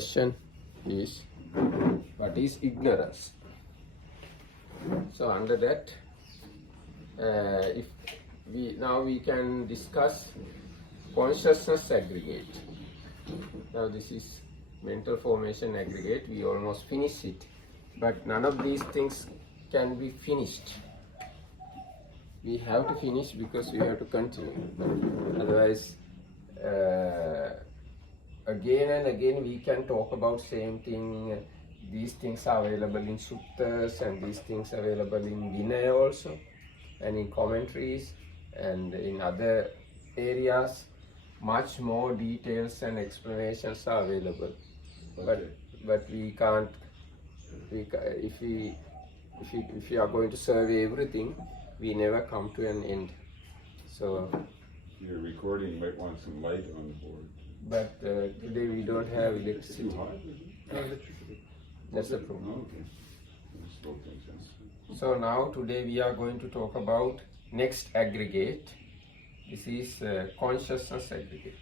Question is, what is ignorance? So under that, if we can discuss consciousness aggregate. Now this is mental formation aggregate. We almost finished it, but none of these things can be finished. We have to finish because we have to continue. Otherwise, again and again we can talk about same thing. These things are available in suttas, and these things are available in Vinaya also, and in commentaries, and in other areas. Much more details and explanations are available, but we can't. If we are going to survey everything, we never come to an end. So your recording might want some light on the board. But today we don't have electricity. That's the problem. So now today we are going to talk about next aggregate. This is consciousness aggregate.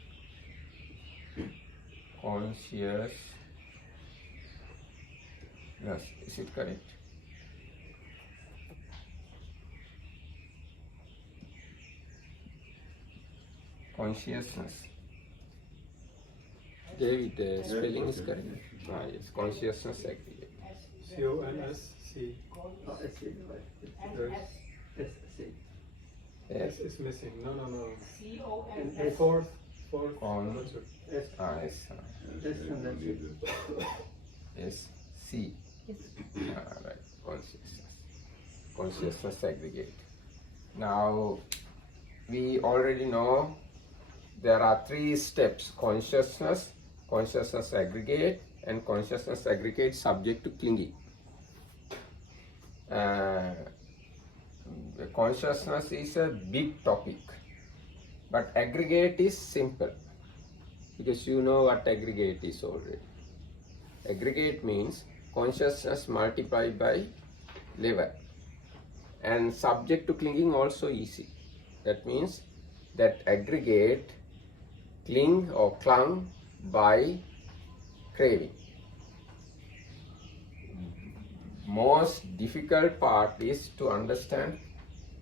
Consciousness. Is it correct? Consciousness. David, the spelling is correct. Yes, consciousness aggregate. C-O-N-S-C. Yes. It's missing. No. C-O-N-S. Fourth. Con. S. S. S. C. Right. Consciousness. Consciousness aggregate. Now, we already know there are three steps: consciousness, consciousness aggregate, and consciousness aggregate subject to clinging. Consciousness is a big topic, but aggregate is simple, because you know what aggregate is already. Aggregate means consciousness multiplied by level, and subject to clinging also easy. That means that aggregate cling or clung by craving. Most difficult part is to understand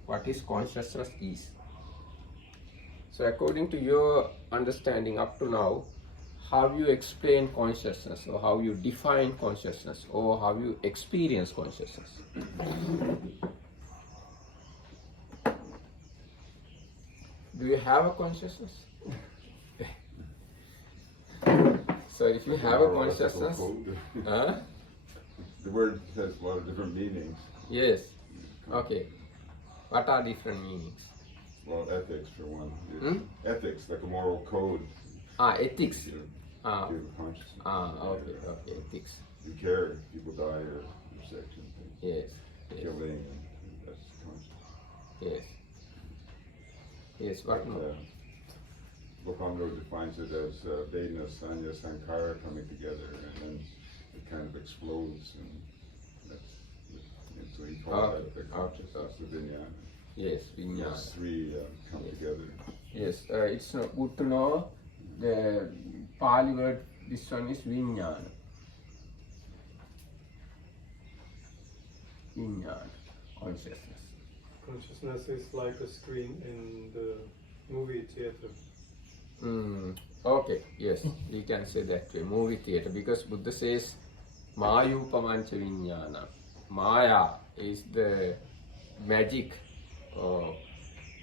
what is consciousness is. So according to your understanding up to now, how you explain consciousness, or how you define consciousness, or how you experience consciousness? Do you have a consciousness? So if you have a consciousness, the word has a lot of different meanings. yes, okay. What are different meanings? Well, ethics for one. Ethics, like a moral code. Ethics. You have a consciousness. Okay, ethics. You care if people die or you're sick and things. Yes. Killing, that's conscious. Yes, what more? Lopango defines it as Vedana, Sanya, Sankara coming together, and then it kind of explodes, and that's so he calls that the consciousness, the Vijnana. Yes, Vijnana. Those three come together. Yes, it's good to know the Pali word, this one is Vijnana. Vijnana, consciousness. Consciousness is like a screen in the movie theater. Okay, yes, we can say that way, movie theater, because Buddha says Mayupamancha Vijnana. Maya is the magic.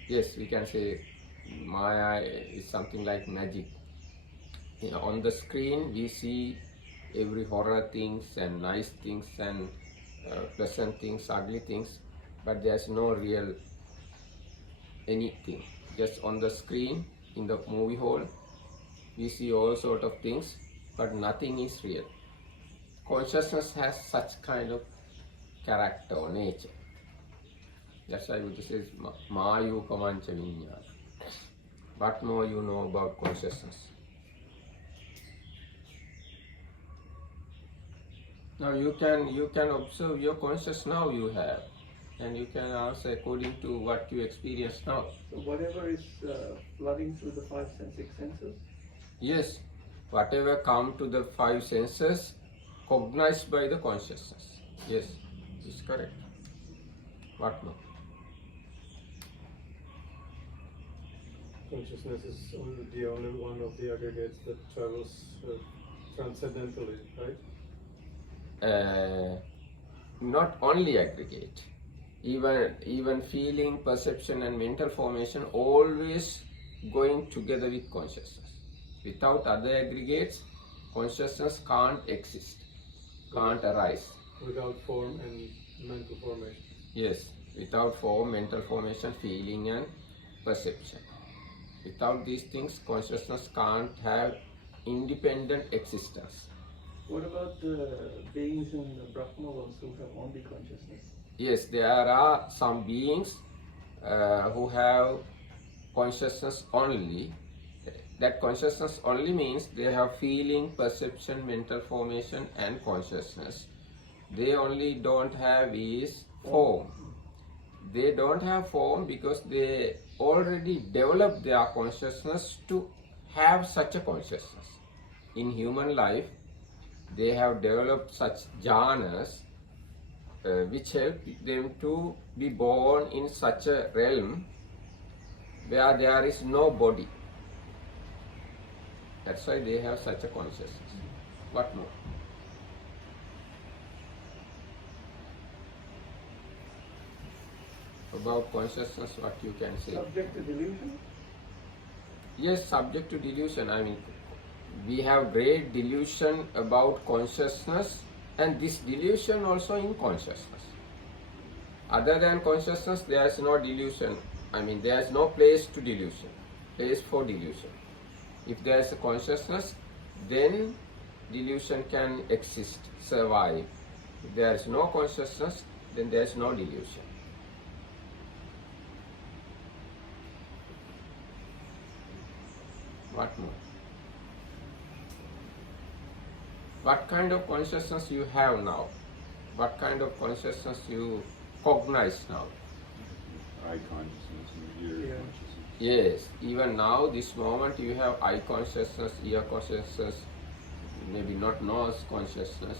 Yes, we can say Maya is something like magic. On the screen we see every horror things and nice things and pleasant things, ugly things, but there's no real anything. Just on the screen, in the movie hall, we see all sort of things, but nothing is real. Consciousness has such kind of character or nature. That's why Buddha says Mayupamancha Vijnana. What more you know about consciousness? Now you can observe your consciousness now you have, and you can answer according to what you experience now. So whatever is flooding through the five six senses? Yes, whatever come to the five senses, cognized by the consciousness. Yes, it's correct. What more? Consciousness is the only one of the aggregates that travels transcendentally, right? Not only aggregate, even feeling, perception and mental formation always going together with consciousness. Without other aggregates, consciousness can't exist, can't arise. Without form and mental formation. Yes, without form, mental formation, feeling and perception. Without these things, consciousness can't have independent existence. What about the beings in the Brahma worlds who have only consciousness? Yes, there are some beings who have consciousness only. That consciousness only means they have feeling, perception, mental formation and consciousness. They only don't have is form. They don't have form because they already developed their consciousness to have such a consciousness. In human life, they have developed such jhanas which help them to be born in such a realm where there is no body. That's why they have such a consciousness. What more? About consciousness, what you can say? Subject to delusion? Yes, subject to delusion. I mean, we have great delusion about consciousness, and this delusion also in consciousness. Other than consciousness, there is no delusion. I mean, there is no place to delusion, place for delusion. If there is a consciousness, then delusion can exist, survive. If there is no consciousness, then there is no delusion. What more? What kind of consciousness you have now? What kind of consciousness you cognize now? Eye consciousness and ear Yeah. consciousness. Yes, even now, this moment you have eye consciousness, ear consciousness, maybe not nose consciousness,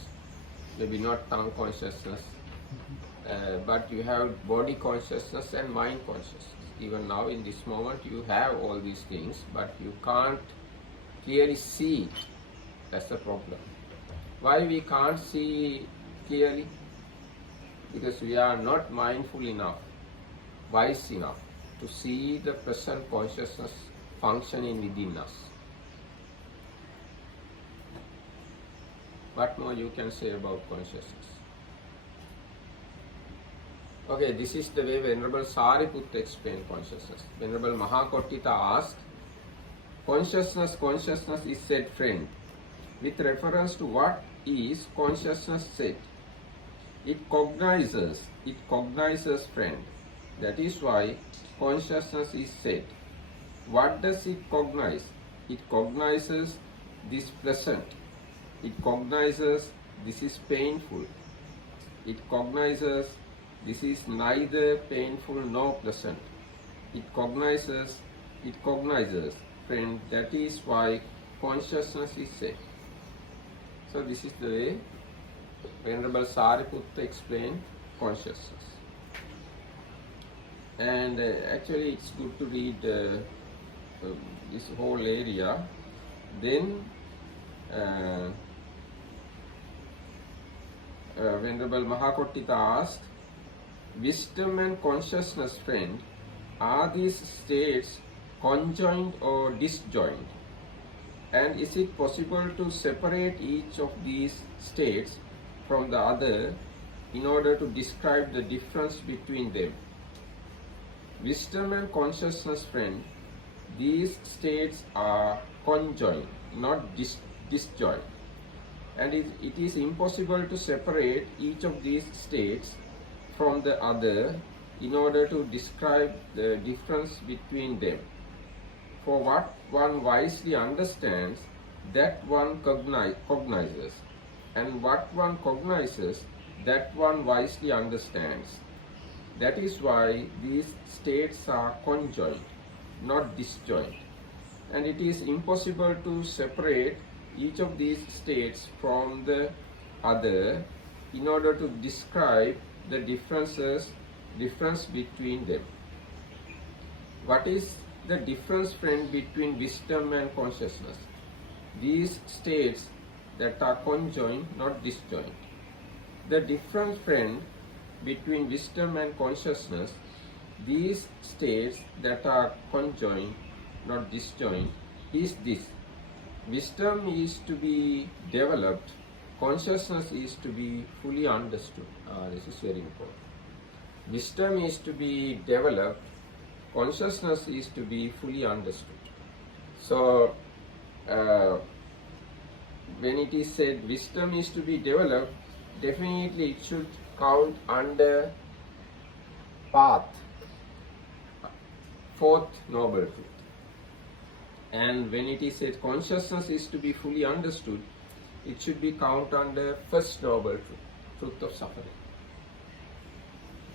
maybe not tongue consciousness, but you have body consciousness and mind consciousness. Even now in this moment you have all these things, but you can't clearly see it. That's the problem. Why we can't see clearly? Because we are not mindful enough, wise enough to see the present consciousness functioning within us. What more you can say about consciousness? Okay, this is the way Venerable Sariputta explained consciousness. Venerable Mahakottita asked, consciousness is said friend. With reference to what is consciousness said? It cognizes friend. That is why consciousness is said. What does it cognize? It cognizes this present. It cognizes this is painful. It cognizes this is neither painful nor pleasant. It cognizes, friend. That is why consciousness is said. So this is the way Venerable Sariputta explained consciousness. And actually it's good to read this whole area. Then Venerable Mahakottita asked, wisdom and consciousness, friend, are these states conjoined or disjoined? And is it possible to separate each of these states from the other in order to describe the difference between them? Wisdom and consciousness, friend, these states are conjoined, not disjoined. And it is impossible to separate each of these states from the other in order to describe the difference between them. For what one wisely understands, that one cognizes, and what one cognizes, that one wisely understands. That is why these states are conjoined, not disjoined. And it is impossible to separate each of these states from the other in order to describe the difference between them. What is the difference, friend, between wisdom and consciousness? These states that are conjoined, not disjoint. The difference, friend, between wisdom and consciousness, these states that are conjoined, not disjoint, is this. Wisdom is to be developed, consciousness is to be fully understood. This is very important. Wisdom is to be developed, consciousness is to be fully understood. So, when it is said wisdom is to be developed, definitely it should count under path, fourth noble truth. And when it is said consciousness is to be fully understood, it should be count under first noble truth, truth of suffering.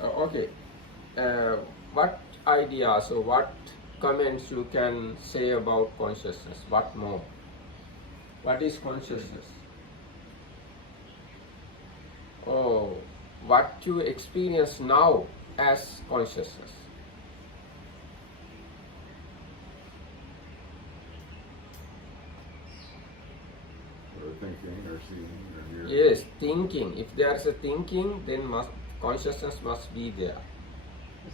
Okay, what ideas or what comments you can say about consciousness? What more? What is consciousness? Oh, what you experience now as consciousness. Or thinking, or seeing, or hearing. Yes, thinking. If there is a thinking, then consciousness must be there.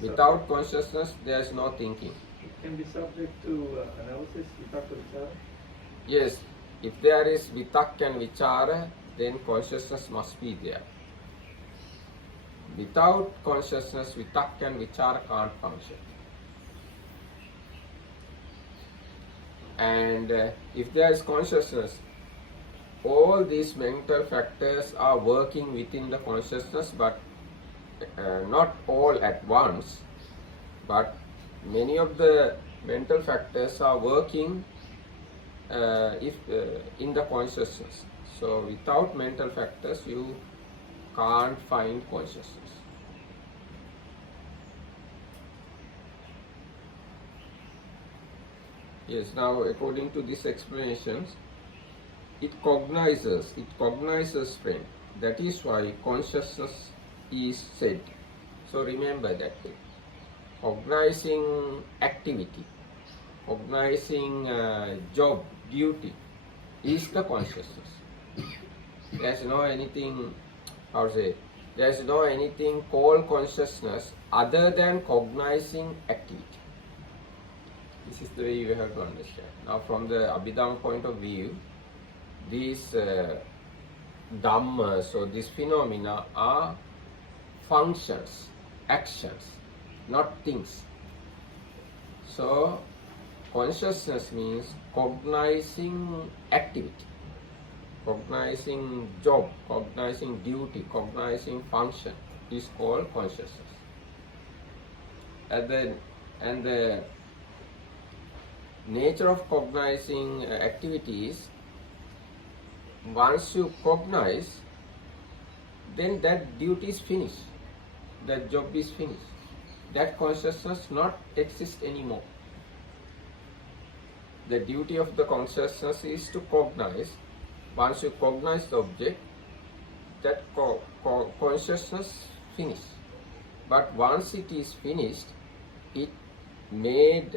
Without consciousness, there is no thinking. It can be subject to analysis, vitakka vichara. Yes, if there is vitak and vichara, then consciousness must be there. Without consciousness, vitak and vichara can't function. And if there is consciousness, all these mental factors are working within the consciousness, but not all at once, but many of the mental factors are working in the consciousness. So without mental factors, you can't find consciousness. Yes, now according to these explanations, it cognizes, friend. That is why consciousness is said. So remember that thing. Cognizing activity, cognizing job, duty is the consciousness. There's no anything, there's no anything called consciousness other than cognizing activity. This is the way you have to understand. Now from the Abhidhamma point of view, these dhammas or these phenomena are functions, actions, not things. So consciousness means cognizing activity, cognizing job, cognizing duty, cognizing function is called consciousness. And the nature of cognizing activities, once you cognize, then that duty is finished, that job is finished. That consciousness not exist anymore. The duty of the consciousness is to cognize. Once you cognize the object, that consciousness finished. But once it is finished, it makes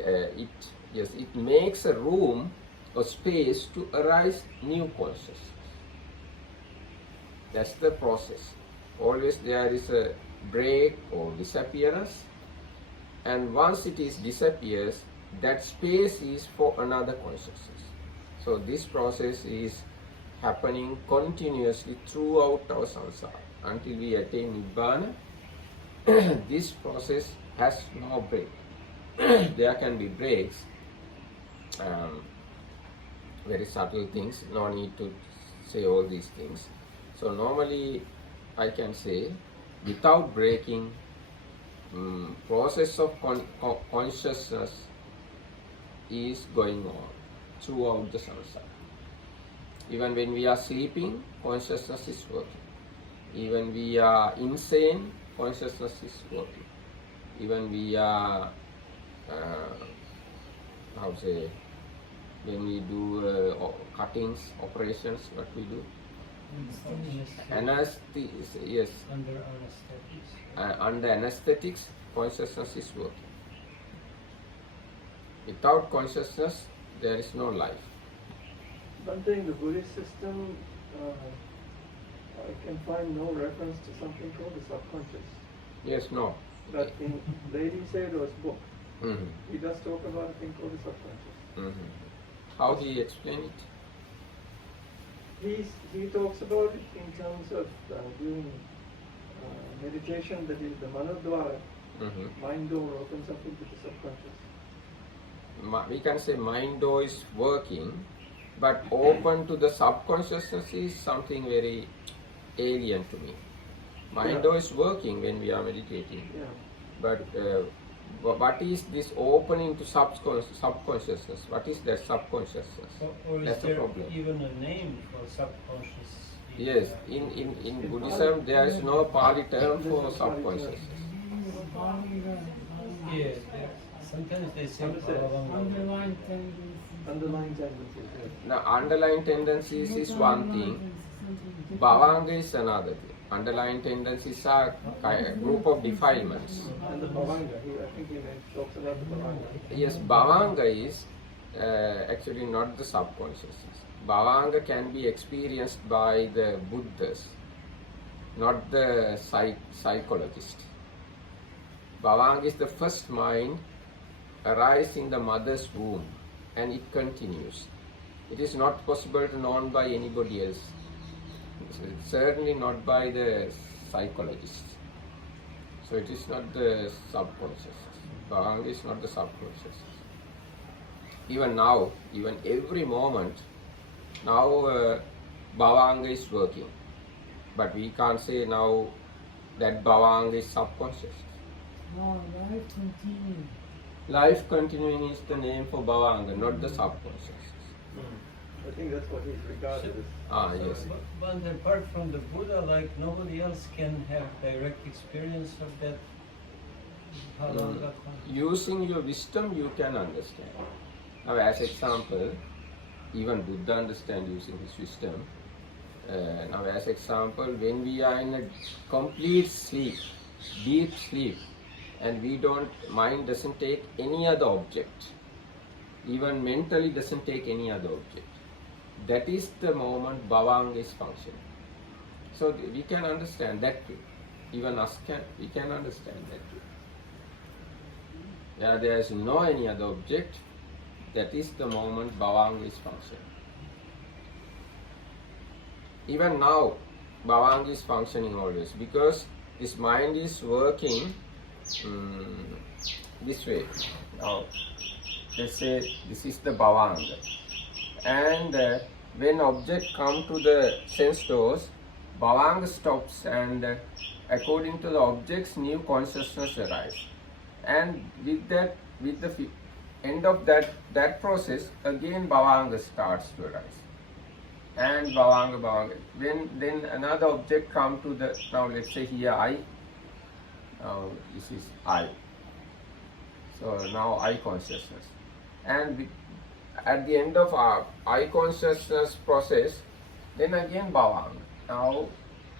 a room or space to arise new consciousness. That's the process. Always there is a break or disappearance, and once it is disappears, that space is for another consciousness. So this process is happening continuously throughout our samsara until we attain Nibbana. This process has no break. There can be breaks, very subtle things, no need to say all these things. So normally I can say without breaking, process of consciousness is going on throughout the samsara. Even when we are sleeping, consciousness is working. Even we are insane, consciousness is working. Even we are when we do cuttings, operations, what we do? Anesthesia, yes. Under anesthetics. Under anesthetics, consciousness is working. Without consciousness, there is no life. But in the Buddhist system, I can find no reference to something called the subconscious. Yes, no. But in Lady Sayadaw's book, Mhm. he does talk about a thing called the subconscious. Mhm. How do you explain it? He talks about it in terms of doing meditation, that is the manodwara, Mhm. mind door opens up into the subconscious. We can say mind door is working, but open to the subconsciousness is something very alien to me. Mind Yeah. door is working when we are meditating, Yeah. but what is this opening to subconsciousness? What is that subconsciousness? Or is That's the there problem. even a name for subconscious? Yes, in Buddhism there is no Pali term for There's no Pali subconsciousness. Yeah, sometimes they say Understand. Bhavanga. Underlying tendencies. Yeah. Now, underlying tendencies is one thing, bhavanga is another thing. Underlying tendencies are a group of defilements. And the bhavanga, I think he talks about the bhavanga. Yes, bhavanga is actually not the subconsciousness. Bhavanga can be experienced by the Buddhas, not the psychologist. Bhavanga is the first mind arise in the mother's womb, and it continues. It is not possible to known by anybody else. It's certainly not by the psychologists. So it is not the subconsciousness. Bhavanga is not the subconsciousness. Even now, even every moment, now Bhavanga is working. But we can't say now that Bhavanga is subconscious. No, life continues. Life continuing is the name for Bhavanga, not the subconsciousness. I think that's what he's regarded as. Ah, yes. But apart from the Buddha, like nobody else can have direct experience of that Bhavanga. Using your wisdom, you can understand. Now, as example, even Buddha understand using his wisdom. Now, as example, when we are in a complete sleep, deep sleep, and mind doesn't take any other object, even mentally doesn't take any other object. That is the moment Bhavanga is functioning. So we can understand that too. Even we can understand that too. Where there is no any other object, that is the moment Bhavanga is functioning. Even now, Bhavanga is functioning always because this mind is working this way. Now, let's say this is the Bhavanga. And when object come to the sense doors, Bhavanga stops, and according to the objects, new consciousness arises. And with the end of that process, again Bhavanga starts to arise. And Bhavanga. When then another object come to the, now let's say here I. Now this is I. So now I consciousness. And at the end of our I consciousness process, then again Bhavanga.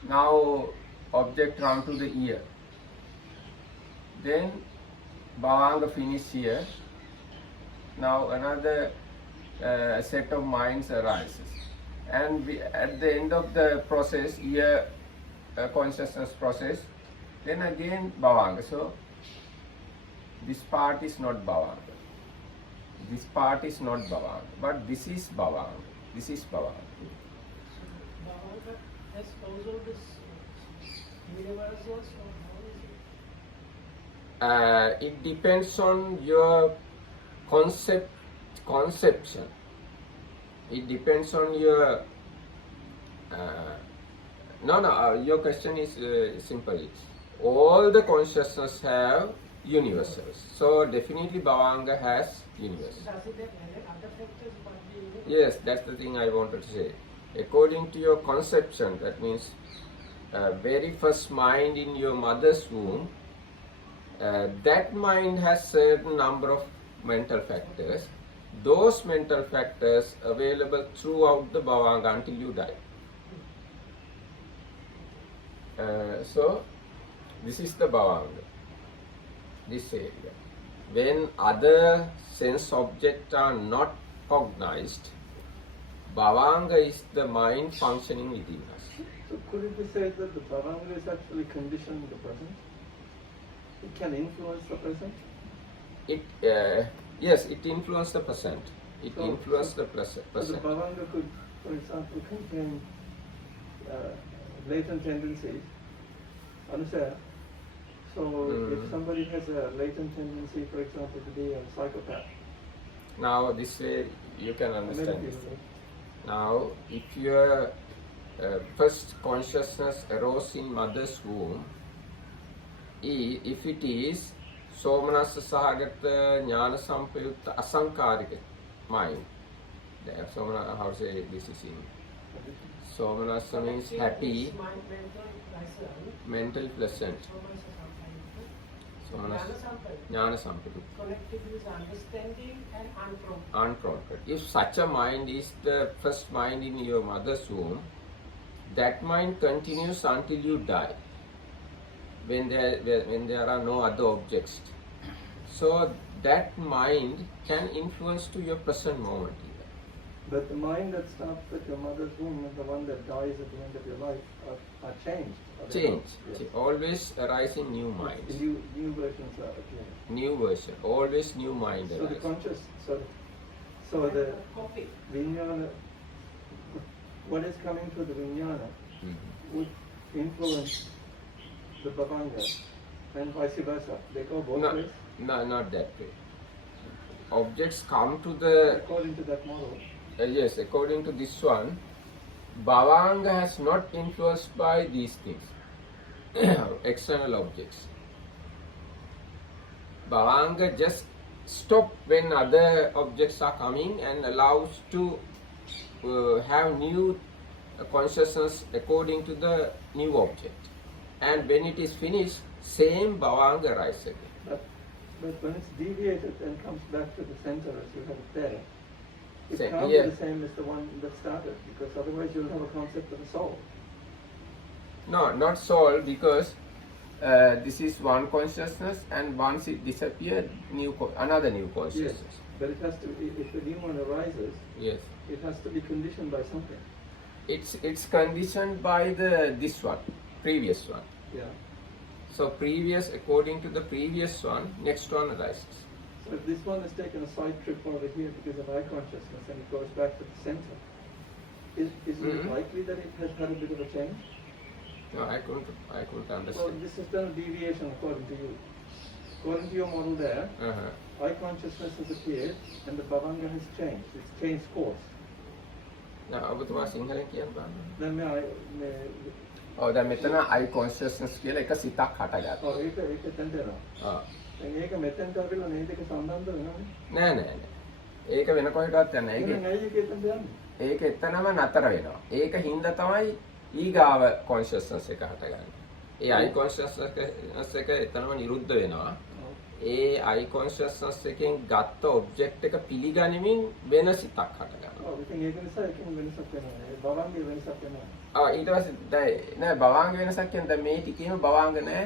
Now object come to the ear. Then Bhavanga finish here. Now another set of minds arises. And at the end of the process, ear consciousness process, then again Bhavanga. So this part is not Bhavanga. This part is not Bhavanga. But this is Bhavanga. This is Bhavanga. Bhavanga has also this universe also. How is it? It depends on your conception. It depends on your your question is simple. All the consciousness have universals. So definitely Bhavanga has universals. Does it have other factors but the Yes, that's the thing I wanted to say. According to your conception, that means very first mind in your mother's womb, that mind has certain number of mental factors, those mental factors available throughout the bhavanga until you die. So this is the bhavanga, this area. When other sense objects are not cognized, bhavanga is the mind functioning within us. So could it be said that the bhavanga is actually conditioning the present? It can influence the present? Yes, it influences the present. It So- influences the So the present. bhavanga could, for example, contain latent tendencies. Understand? So if somebody has a latent tendency, for example, to be a psychopath, Now this way you can understand this. negatively, Now, if your first consciousness arose in mother's womb, if it is somanassa sahagata jnana sampayutta asankarika mind, how to say this is in somanassa means happy, mental pleasant. Somanassa jnana sampayutta. Connected with understanding and unprompted. Unprompted. If such a mind is the first mind in your mother's womb, that mind continues until you die, when there are no other objects. So that mind can influence to your present moment. but the mind that starts at your mother's womb and the one that dies at the end of your life are changed. Are they Change. not? Yes. Always arising new minds. New versions are appearing. New version. Always new mind So the arises. conscious, so the Copy. vijnana, what is coming to the vijnana Mhm. would influence the bhavanga and vice versa. They go both No, ways no, not that way. Objects come to the according to that model. yes, according to this one, bhavanga has not influenced by these things, external objects. Bhavanga just stop when other objects are coming and allows to have new consciousness according to the new object. And when it is finished, same bhavanga arises again. But when it's deviated and comes back to the center as you have it there, it Same, can't yeah. be the same as the one that started, because otherwise you'll have a concept of a soul. No, not soul, because this is one consciousness, and once it disappears, another new consciousness. But it has to, if the new one arises, Yes. it has to be conditioned by something. It's conditioned by this one, previous one. Yeah. So previous, according to the previous one, next one arises. So if this one has taken a side trip over here because of eye consciousness and it goes back to the center, isn't it Mhm. likely that it has had a bit of a change? No, I couldn't Well, understand. this is done a deviation according to you. According to your model there, Uh-huh. eye consciousness has appeared and the bhavanga has changed. It's changed course. Now, ඔබතුමා සිංහලෙන් කියන්න බලන්න. Then may I, ඔව් දැන් මෙතන I consciousness කියලා එක සිතක් හටගත්තා. ඒක එතෙන්ට එනවා. ආ. දැන් ඒක මෙතෙන්ට ආවිල්ලා මේ දෙක සම්බන්ධ වෙනවනේ. නෑ නෑ නෑ. ඒක වෙන කොහෙටවත් යන්නේ නෑ. එහෙනම් ඇයි ඒක එතෙන්ට යන්නේ? ඒක එතනම නතර වෙනවා. ඒක හින්දා තමයි ඊගාව consciousness එක හටගන්නේ. ඒ I consciousness එක එතනම නිරුද්ධ වෙනවා. ඒ I consciousness එකෙන් ගත්ත object එක පිළිගනිමින් වෙන සිතක් හටගන්නවා. ඔව් ඉතින් ඒක නිසා එකකින් වෙනසක් වෙනවා. ඒ භවංගේ වෙනසක් වෙනවා. ඊට පස්සේ දැන් නෑ භවාංග වෙනසක් කියන්නේ දැන් මේ ටිකේම භවාංග නෑනේ.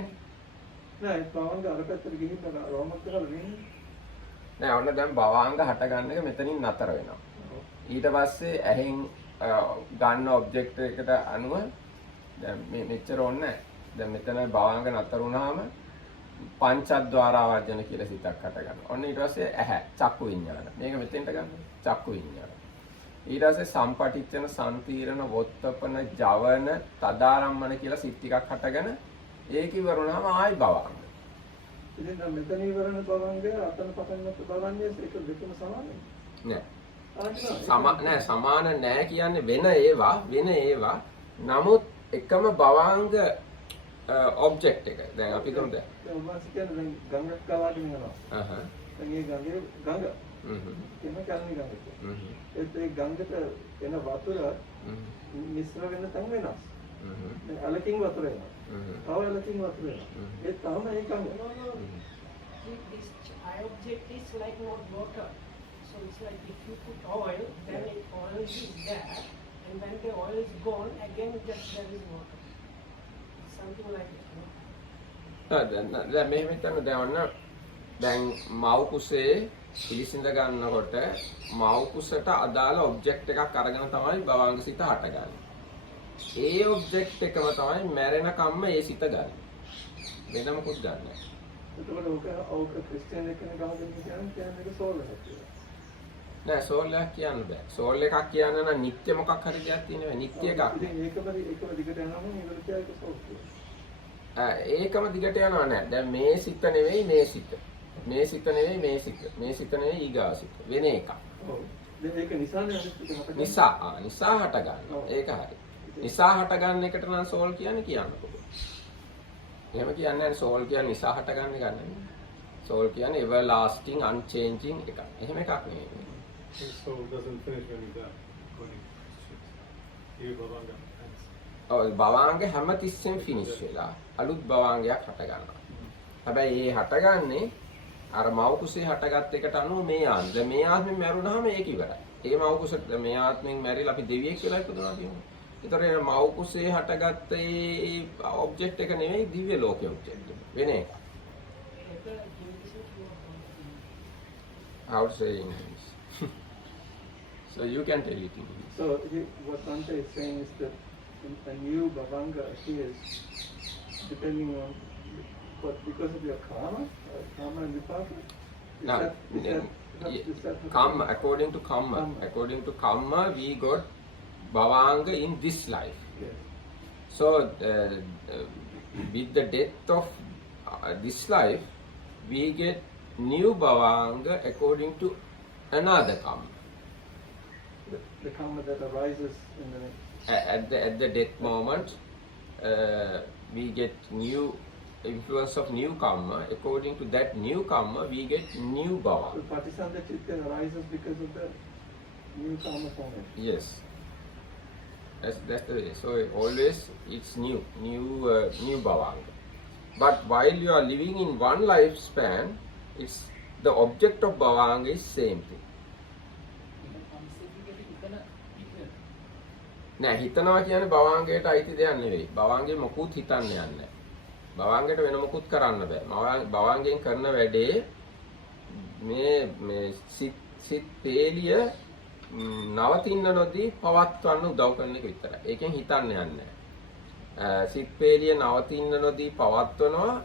නෑ ඒ භවංග අර පැත්තට ගිහින් රෝමත් කරලා වෙන්නේ. නෑ ඔන්න දැන් භවාංග හටගන්න එක මෙතනින් නතර වෙනවා. ඊට පස්සේ ඇහෙන් ගන්න ඔබ්ජෙක්ට් එකට අනුව දැන් මේ මෙච්චර ඕනේ නෑ. දැන් මෙතන භවාංග නතර වුණාම පංචද්වාරාවර්ජන කියලා සිතක් හටගන්නවා. ඔන්න ඊට පස්සේ ඇහැ චක්කු විඤ්ඤාණ. මේක මෙතෙන්ට ගන්න. චක්කු විඤ්ඤාණ. ඊට පස්සේ සම්පටිච්ඡන සම්පීරණ වොත්තපන ජවන තදාරම්මන කියලා සිත් ටිකක් හටගෙන ඒක ඉවරුණාම ආයි භවාංග. ඉතින් දැන් මෙතන ඉවරන භවංගය අතන පටන් ගත්ත භවංගය ඒක දෙකම සමානයි. නෑ. ආ නෑ සමාන නෑ කියන්නේ වෙන ඒවා. නමුත් එකම භවාංග ඔබ්ජෙක්ට් එක. දැන් අපි කරමු දැන්. දැන් උන්වහන්සේ කියන්නේ දැන් ගඟක් ගලාගෙන යනවා. දැන් මේ ගඟේ ගඟ කියන කල්නි ගඟට. ඒ ගඟට එන වතුර මිශ්‍ර වෙන තැන් වෙනස්. දැන් අලකින් වතුර එනවා. තව අලකින් වතුර එනවා. ඒ තවම ඒ ගඟ. This object is like not water. So it's like if you put oil, then oil is there, and when the oil is gone, again there is water. Something like that. දැන් මෙහෙම හිතන්න දැන් දැන් මව් කුසේ පිළිසිඳ ගන්නකොට මව් කුසට අදාළ ඔබ්ජෙක්ට් එකක් අරගෙන තමයි භවංග සිත හටගන්නේ. ඒ ඔබ්ජෙක්ට් එකම තමයි මැරෙන කම්ම ඒ සිත ගන්න. වෙන මොකුත් ගන්න නැහැ. එතකොට ඕක ක්‍රිස්තියානි කෙනෙක් ගහගෙන කියන්නේ මේක සෝල් එකක් කියලා. නෑ සෝල් එකක් කියන්න බෑ. සෝල් එකක් කියන්න නම් නිත්‍ය මොකක් හරි දෙයක් තියෙනවා. නිත්‍ය එකක්. ඉතින් ඒකම දිගට යනවා නම් ඒකට කියන්නේ සෝල් කියලා. ඒකම දිගට යනවා නෑ. දැන් මේ සිත නෙවෙයි මේ සිත. මේ සිත නෙවෙයි මේ සිත. මේ සිත නෙවෙයි ඊගා සිත. වෙන එකක්. ඔව්. දැන් ඒක නිසානේ අනිත් එක හටගන්නේ. නිසා හටගන්න. ඒක හරි. නිසා හටගන්න එකට නම් සෝල් කියන්නේ කියන්නකො. එහෙම කියන්නේ නැහැ සෝල් කියන්නේ නිසා හටගන්න එක නෙවෙයි. සෝල් කියන්නේ everlasting unchanging එකක්. එහෙම එකක් නෙවෙයි. The soul doesn't finish when you die, according to Christians. Here, Bhavanga ends. ඔව් භවංගේ හැමතිස්සෙම ෆිනිෂ් වෙලා අලුත් භවංගයක් හට ගන්නවා. හැබැයි ඒ හටගන්නේ අර මව් කුසේ හටගත් එකට අනුව මේ ආත්මෙ. මේ ආත්මෙන් මැරුණාම ඒක ඉවරයි. ඒ මව් කුසට මේ ආත්මෙන් මැරිලා අපි දෙවියෙක් කියලා ඉපදුනා කියමු. ඒතර ඒ මව් කුසේ හටගත්ත ඒ ඔබ්ජෙක්ට් එක නෙවෙයි දිව්‍ය ලෝකයේ ඔබ්ජෙක්ට් එක. වෙන එක. How to say in English? So you can tell it in English. So what Santa is saying is that a new Bhavanga appears depending on what, because of your karma and vipaka? No, karma, according to karma. Karma. According to karma, we got bhavanga in this life. Yes. So with the death of this life, we get new bhavanga according to another karma. The karma that arises in the next. At the death moment, we get new influence of new karma. According to that new karma, we get new The bhavanga. Patisanta Chitta arises because of the new karma formation. Yes. That's the way. So always it's new bhavanga. But while you are living in one lifespan, it's the object of bhavanga is same thing. නෑ හිතනවා කියන්නේ භවංගයට අයිති දෙයක් නෙවෙයි. භවංගේ මොකුත් හිතන්න යන්නේ නෑ. භවංගයට වෙන මොකුත් කරන්න බෑ. භවංගෙන් කරන වැඩේ මේ සිත් පේලිය නවතින්න නොදී පවත්වන්න උදව් කරන එක විතරයි. ඒකෙන් හිතන්න යන්නේ නෑ. සිත් පේලිය නවතින්න නොදී පවත්වනවා.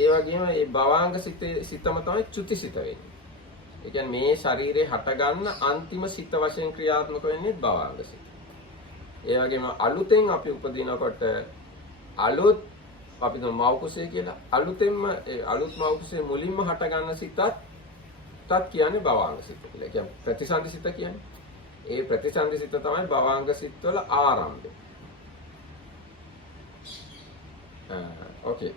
ඒ වගේම මේ භවංග සිතම තමයි චුතිසිත වෙන්නේ. ඒ කියන්නේ මේ ශරීරේ හටගන්න අන්තිම සිත වශයෙන් ක්‍රියාත්මක වෙන්නේ භවංග සිත. ඒ වගේම අලුතෙන් අපි උපදිනකොට අලුත් අපි දුන මව් කුසේ කියලා අලුතෙන්ම අලුත් මව් කුසේ මුලින්ම හට ගන්න සිතත් කියන්නේ භවංග සිත කියලා. ඒ කියන්නේ ප්‍රතිසන්දි සිත කියන්නේ. ඒ ප්‍රතිසන්දි සිත තමයි භවංග සිත්වල ආරම්භය. ඕකේ.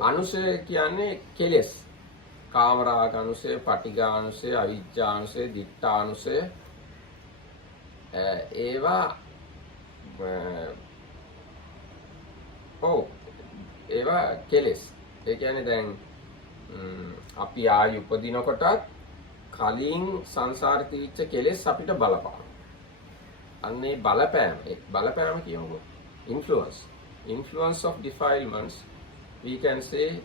අනුසය කියන්නේ කෙලෙස්. කාමරාග අනුසය, පටිඝානුසය, අවිජ්ජානුසය, දිට්ඨානුසය ඒවා ඒවා කෙලෙස්. ඒ කියන්නේ දැන් අපි ආයි උපදිනකොටත් කලින් සංසාරේ තිබිච්ච කෙලෙස් අපිට බලපාන. අන්නේ බලපෑම කියමුකෝ. Influence of defilements, we can say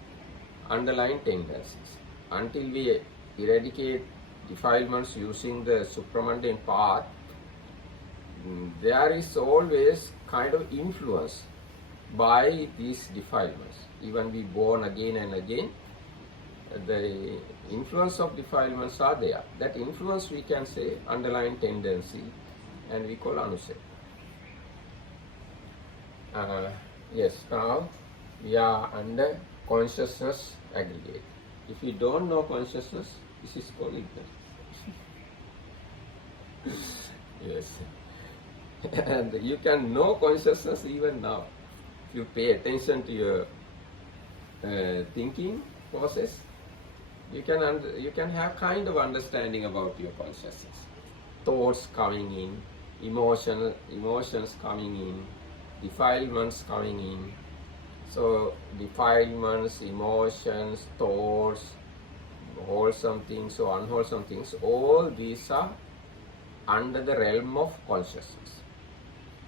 underlying tendencies. Until we eradicate defilements using the supramundane path, there is always kind of influence by these defilements. Even we born again and again, the influence of defilements are there. That influence we can say underlying tendency, and we call anusay. Yes, now we are under consciousness aggregate. If you don't know consciousness, this is called ignorance. Yes. And you can know consciousness even now. If you pay attention to your thinking process, you can have kind of understanding about your consciousness. Thoughts coming in, emotions coming in, defilements coming in. So defilements, emotions, thoughts, wholesome things or unwholesome things, all these are under the realm of consciousness.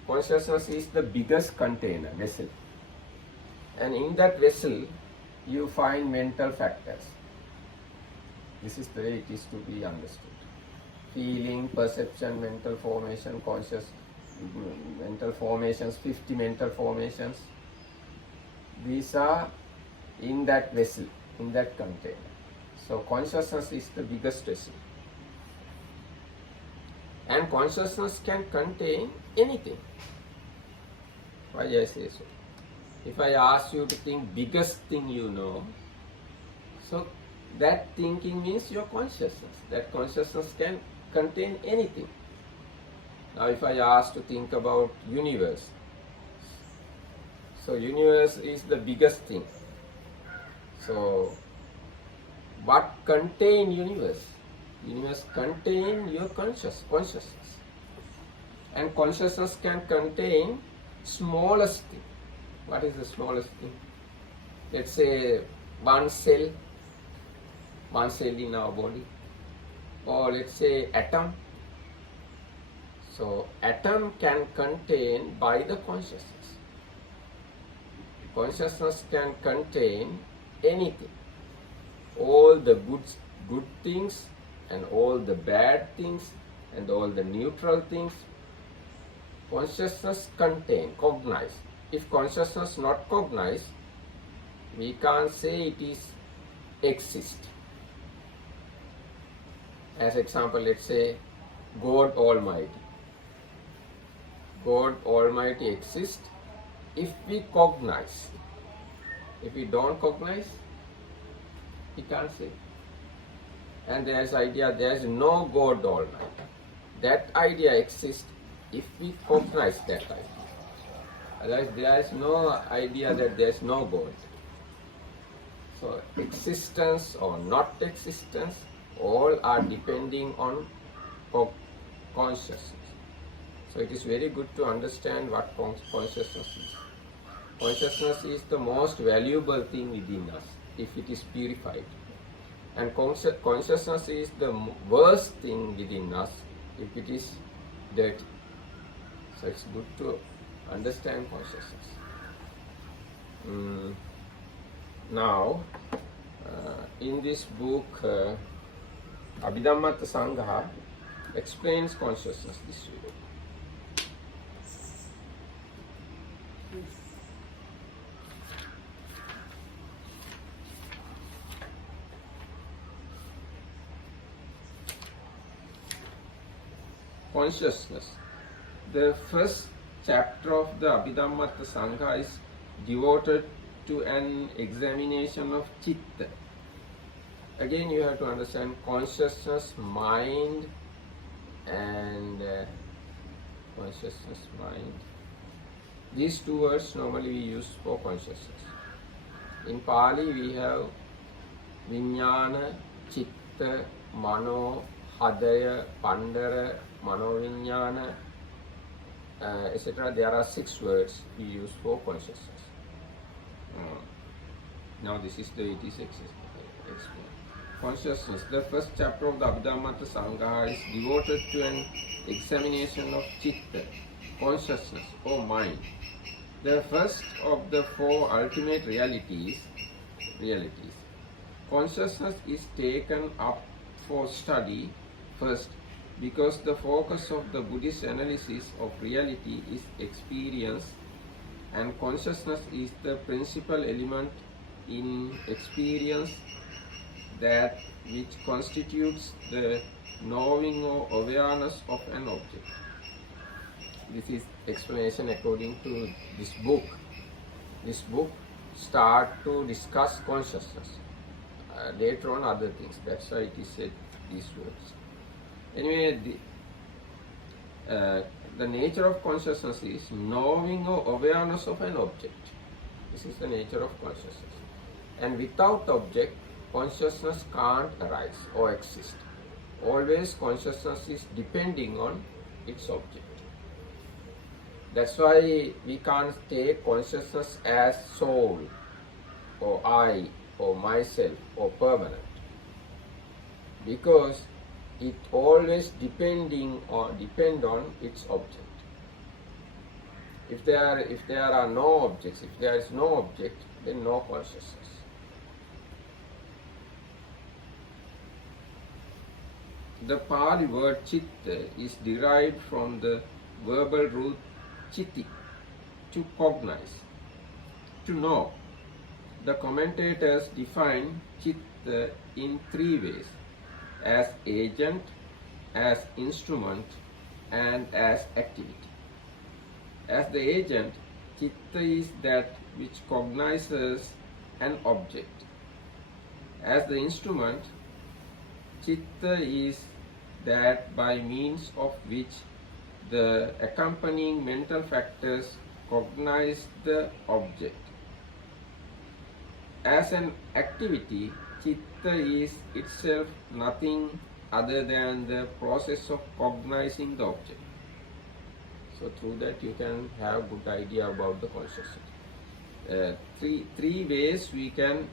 Consciousness is the biggest container, vessel. And in that vessel, you find mental factors. This is the way it is to be understood. Feeling, perception, mental formation, mental formations, 50 mental formations. These are in that vessel, in that container. So consciousness is the biggest vessel. And consciousness can contain anything. Why I say so? If I ask you to think biggest thing you know, so that thinking means your consciousness. That consciousness can contain anything. Now if I ask to think about universe, so universe is the biggest thing. So what contain universe? Universe contain your consciousness. And consciousness can contain smallest thing. What is the smallest thing? Let's say one cell in our body, or let's say atom. So atom can contain by the consciousness. Consciousness can contain anything, all the good things and all the bad things and all the neutral things. Consciousness contain, cognize. If consciousness not cognize, we can't say it is exist. As example, let's say God Almighty. God Almighty exists if we cognize. If we don't cognize, we can't say. And there is idea there is no God Almighty. That idea exists if we cognize that idea. Otherwise, there is no idea that there is no God. So existence or not existence, all are depending on consciousness. So it is very good to understand what consciousness is. Consciousness is the most valuable thing within us if it is purified. And consciousness is the worst thing within us if it is dirty. So it's good to understand consciousness. Now, in this book, Abhidhammatta Sangha explains consciousness this way. Consciousness. The first chapter of the Abhidhammatta Sangha is devoted to an examination of Chitta. Again, you have to understand consciousness, mind, and consciousness, mind. These two words normally we use for consciousness. In Pali, we have Vijnana, Chitta, Mano, Hadaya, Pandara, Mano-Vijnana, etc. There are 6 words we use for consciousness. Now this is the way it is explained. Consciousness. The first chapter of the Abhidhammatta Sangha is devoted to an examination of Chitta, consciousness or mind. The first of the 4 ultimate realities. Consciousness is taken up for study first because the focus of the Buddhist analysis of reality is experience, and consciousness is the principal element in experience, that which constitutes the knowing or awareness of an object. This is explanation according to this book. This book starts to discuss consciousness. Later on other things. That's why it is said these words. Anyway, the nature of consciousness is knowing or awareness of an object. This is the nature of consciousness. And without object, consciousness can't arise or exist. Always consciousness is depending on its object. That's why we can't take consciousness as soul or I or myself or permanent. because it always depend on its object. If there are no objects, if there is no object, then no consciousness. The Pali word chitta is derived from the verbal root chiti, to cognize, to know. The commentators define chitta in three ways: as agent, as instrument, and as activity. As the agent, chitta is that which cognizes an object. As the instrument, chitta is that by means of which the accompanying mental factors cognize the object. As an activity, chitta is itself nothing other than the process of cognizing the object. So through that you can have good idea about the consciousness. Three ways we can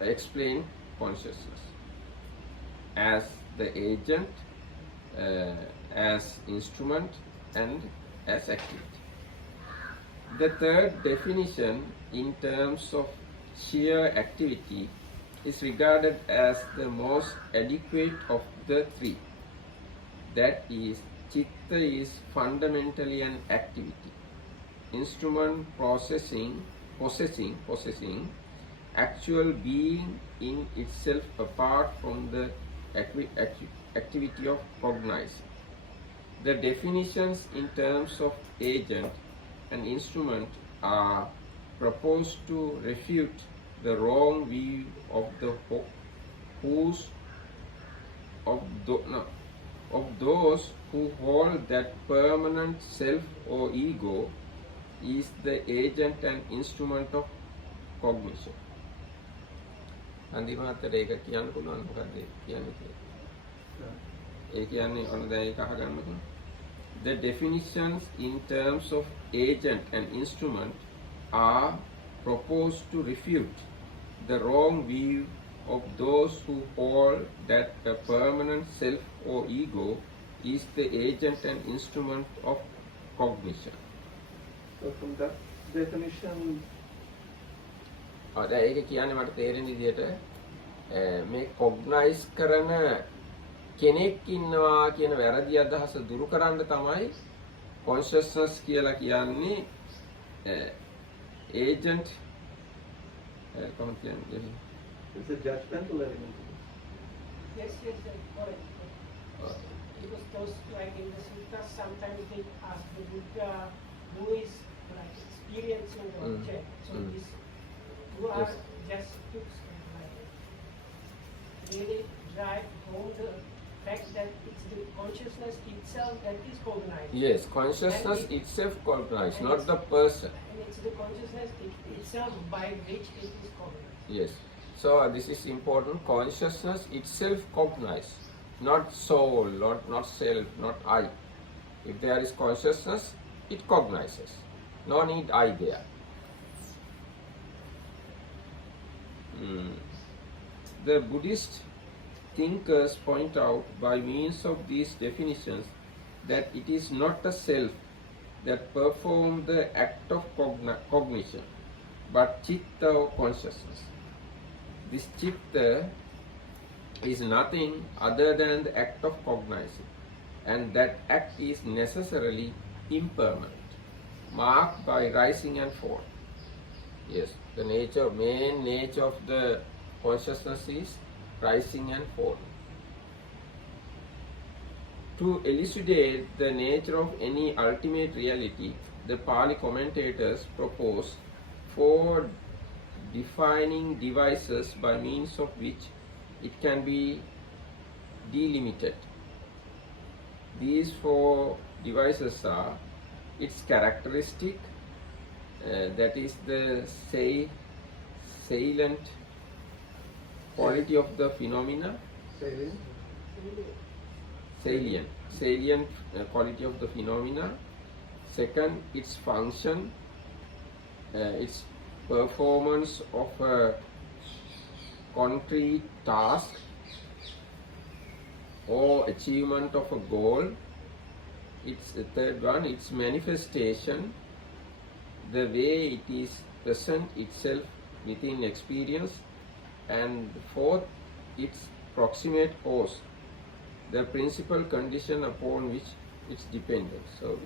explain consciousness: as the agent, as instrument, and as activity. The third definition in terms of sheer activity is regarded as the most adequate of the three. That is, chitta is fundamentally an activity. Instrument possessing actual being in itself apart from the activity of cognizing. The definitions in terms of agent and instrument are proposed to refute the wrong view of those who hold that permanent self or ego is the agent and instrument of cognition. අන්තිමට ඒක කියන්න පුළුවන් මොකක්ද කියන්නේ කියලා. ඒ කියන්නේ ඔන්න දැන් ඒක අහගන්නකෝ. The definitions in terms of agent and instrument are proposed to refute the wrong view of those who hold that a permanent self or ego is the agent and instrument of cognition. So from that definition, ඒක කියන්නේ මට තේරෙන විදිහට මේ කොග්නයිස් කරන කෙනෙක් ඉන්නවා කියන වැරදි අදහස දුරු කරන්න තමයි කොන්ෂස්නස් කියලා කියන්නේ ඒජන්ට් කොහොමද කියන්නේ it's a judgmental element. Yes, correct. Because those, like in the sutras, sometimes they ask the Buddha who is like experiencing the object. So this, you are just to like, really drive home the fact that it's the consciousness itself that is cognized. Yes, consciousness itself cognized, not the person. And it's the consciousness itself by which it is cognized. Yes. So this is important. Consciousness itself cognizes, not soul, not self, not I. If there is consciousness, it cognizes. No need I there. The Buddhist thinkers point out by means of these definitions that it is not a self that performs the act of cognition, but chitta or consciousness. This chitta is nothing other than the act of cognizing, and that act is necessarily impermanent, marked by rising and fall. Yes, the main nature of the consciousness is rising and falling. To elucidate the nature of any ultimate reality, the Pali commentators propose 4 defining devices by means of which it can be delimited. These 4 devices are its characteristic, that is the salient quality of the phenomena, salient quality of the phenomena. Second, its function, its performance of a concrete task. or achievement of a goal. It's the third one, its manifestation, the way it is present itself within experience, and fourth, its proximate cause, the principal condition upon which it's dependent. So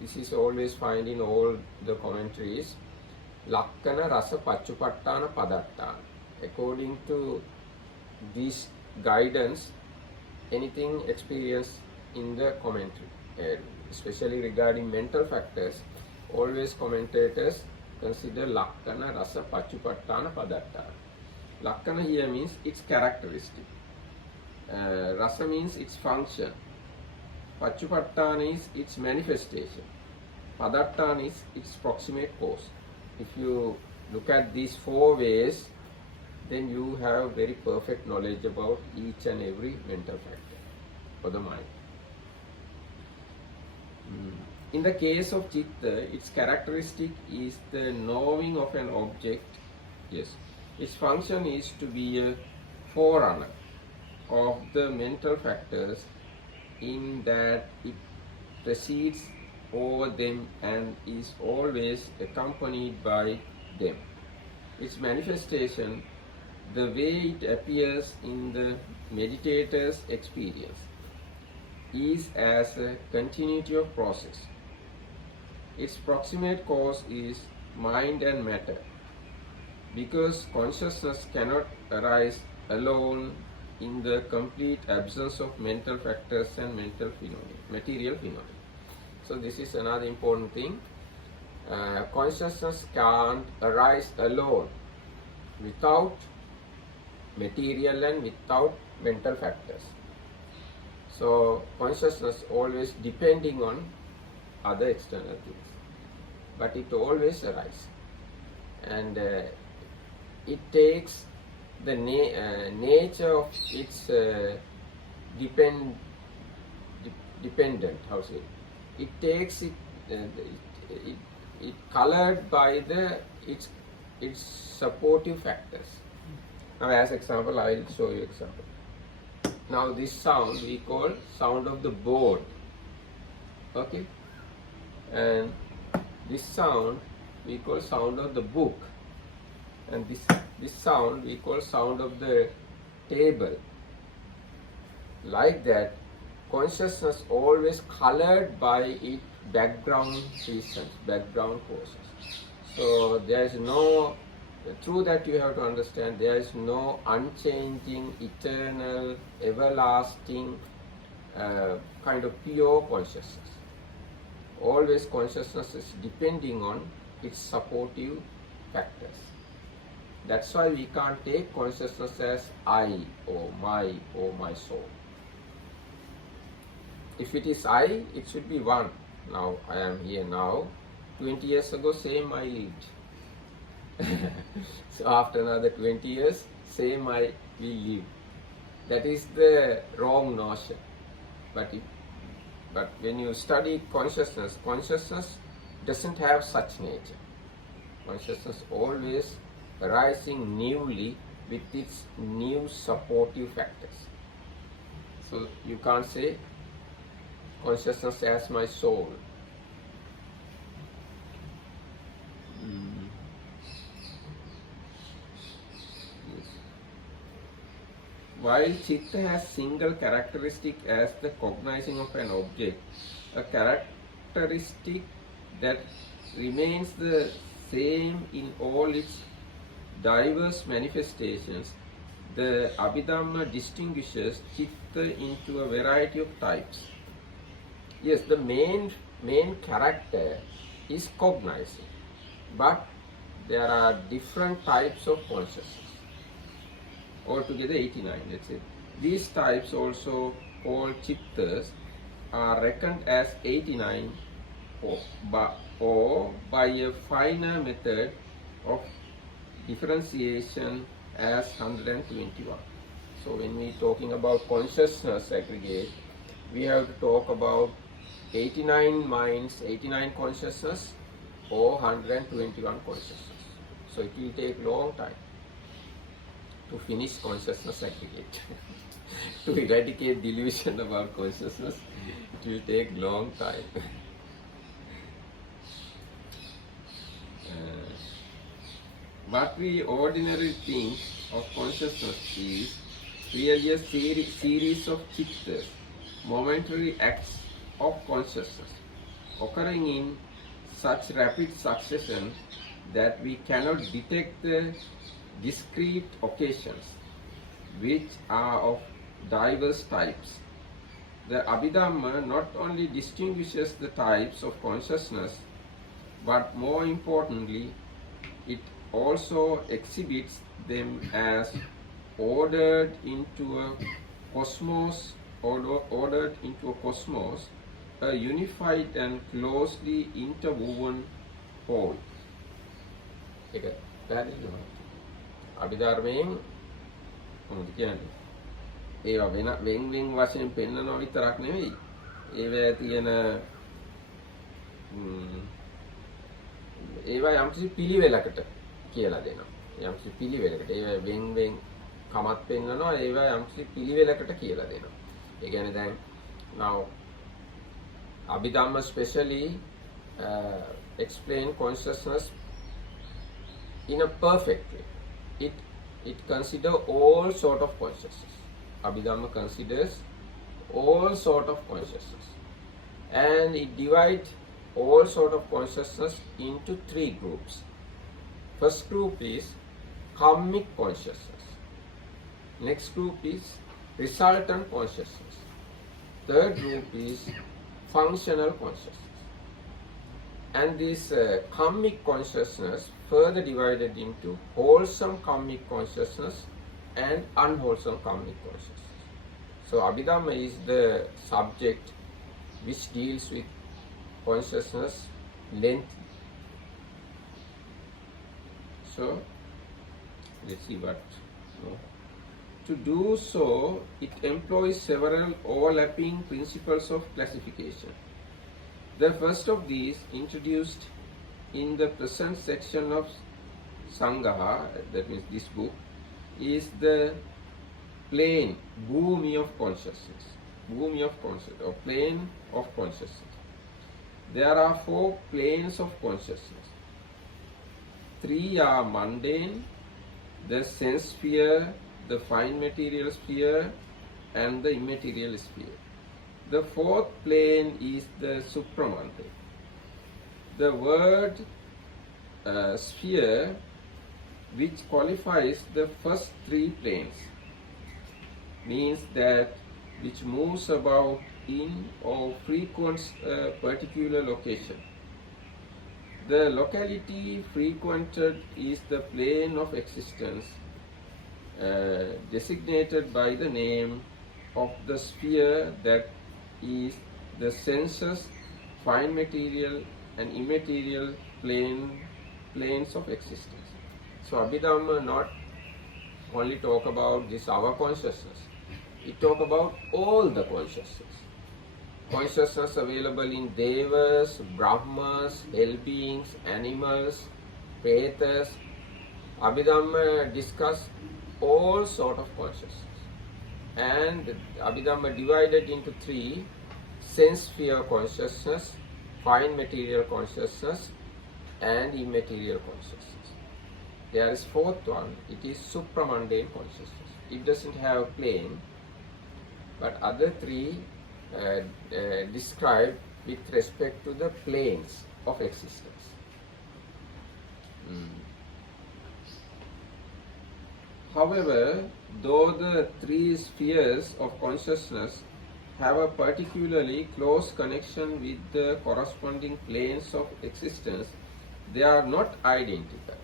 this is always found in all the commentaries. Lakkana rasa pachupattana padattana. According to this guidance, anything experienced in the commentary, especially regarding mental factors, always commentators consider lakkana rasa pachupattana padattana. Lakkana here means its characteristic. Rasa means its function. Pachupattana is its manifestation. Padattana is its proximate cause. If you look at these four ways, then you have very perfect knowledge about each and every mental factor for the mind. In the case of Chitta, its characteristic is the knowing of an object. Yes, its function is to be a forerunner of the mental factors, in that it precedes over them and is always accompanied by them. Its manifestation, the way it appears in the meditator's experience, is as a continuity of process. Its proximate cause is mind and matter, because consciousness cannot arise alone in the complete absence of mental factors and mental phenomena, material phenomena. So this is another important thing. Consciousness can't arise alone without material and without mental factors. So consciousness always depending on other external things, but it always arises, and it takes the nature of its dependent. How say it takes it colored by its supportive factors. Now, as example, I will show you example. Now, this sound we call sound of the board. Okay, and this sound we call sound of the book, and this sound we call sound of the table. Like that, consciousness always colored by its background reasons, background causes. So there is no, through that you have to understand, there is no unchanging, eternal, everlasting kind of pure consciousness. Always consciousness is depending on its supportive factors. That's why we can't take consciousness as I or my soul. If it is I, it should be one. Now I am here now. 20 years ago, same I lived. So after another 20 years, same I will live. That is the wrong notion. But when you study consciousness, consciousness doesn't have such nature. Consciousness always arising newly with its new supportive factors. So you can't say consciousness as my soul. Yes. While Chitta has single characteristic as the cognizing of an object, a characteristic that remains the same in all its diverse manifestations, the Abhidhamma distinguishes Chitta into a variety of types. Yes, the main character is cognizing, but there are different types of consciousness. Altogether 89, that's it. These types, also called Chittas, are reckoned as 89 or by a finer method of differentiation as 121. So when we are talking about consciousness aggregate, we have to talk about 89 minds, 89 consciousness or 121 consciousness. So it will take long time. to finish consciousness aggregate. To eradicate delusion about consciousness, it will take long time. What we ordinarily think of consciousness is really a series of chittas, momentary acts of consciousness, occurring in such rapid succession that we cannot detect the discrete occasions, which are of diverse types. The Abhidhamma not only distinguishes the types of consciousness, but more importantly, it also exhibits them as ordered into a cosmos, a unified and closely interwoven whole. ඒක පැහැදිලි වෙනවා. අභිධර්මයෙන් මොකද කියන්නේ? ඒවා වෙන් වශයෙන් පෙන්වනවා විතරක් නෙවෙයි. ඒවැය තියෙන ඒවා යම්කිසි පිළිවෙලකට කියලා දෙනවා. යම්කිසි පිළිවෙලකට ඒවා වෙන් කමත් පෙන්වනවා. ඒවා යම්කිසි පිළිවෙලකට කියලා දෙනවා. ඒ කියන්නේ දැන් now Abhidhamma specially explain consciousness in a perfect way. It considers all sort of consciousness. Abhidhamma considers all sort of consciousness, and it divides all sort of consciousness into 3 groups. First group is karmic consciousness. Next group is resultant consciousness. Third group is functional consciousness. And this karmic consciousness further divided into wholesome karmic consciousness and unwholesome karmic consciousness. So Abhidhamma is the subject which deals with consciousness length. So let's see what. To do so, it employs several overlapping principles of classification. The first of these, introduced in the present section of Sangaha, that means this book, is the plane, bhumi of consciousness. Bhumi of consciousness, or plane of consciousness. There are 4 planes of consciousness. 3 are mundane, the sense sphere, the fine material sphere, and the immaterial sphere. The 4th plane is the supramundane. The word sphere, which qualifies the first 3 planes, means that which moves about in or frequents a particular location. The locality frequented is the plane of existence, designated by the name of the sphere that is the senses, fine material and immaterial planes of existence. So Abhidhamma not only talk about this our consciousness, it talk about all the consciousness. Consciousness available in devas, brahmas, hell beings, animals, pretas. Abhidhamma discuss all sort of consciousness. And Abhidhamma divided into 3: sense sphere consciousness, fine material consciousness, and immaterial consciousness. There is 4th one, it is supramundane consciousness. It doesn't have a plane, but other 3 described with respect to the planes of existence. However, though the 3 spheres of consciousness have a particularly close connection with the corresponding planes of existence, they are not identical.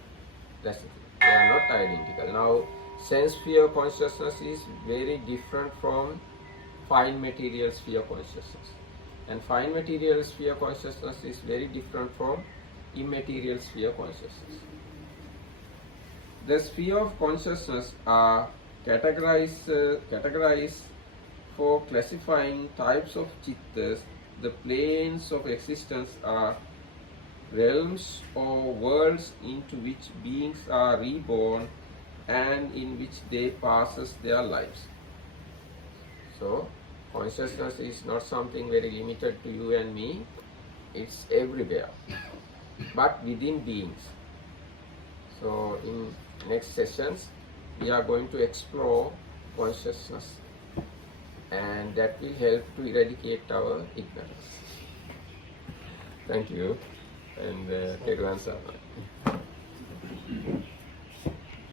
That's the thing. They are not identical. Now, sense sphere consciousness is very different from fine material sphere consciousness. And fine material sphere consciousness is very different from immaterial sphere consciousness. The sphere of consciousness are categorized for classifying types of chittas. The planes of existence are realms or worlds into which beings are reborn and in which they passes their lives. So consciousness is not something very limited to you and me, it's everywhere, but within beings. So in next sessions we are going to explore consciousness, and that will help to eradicate our ignorance. Thank you, and Tedwan Sarnai.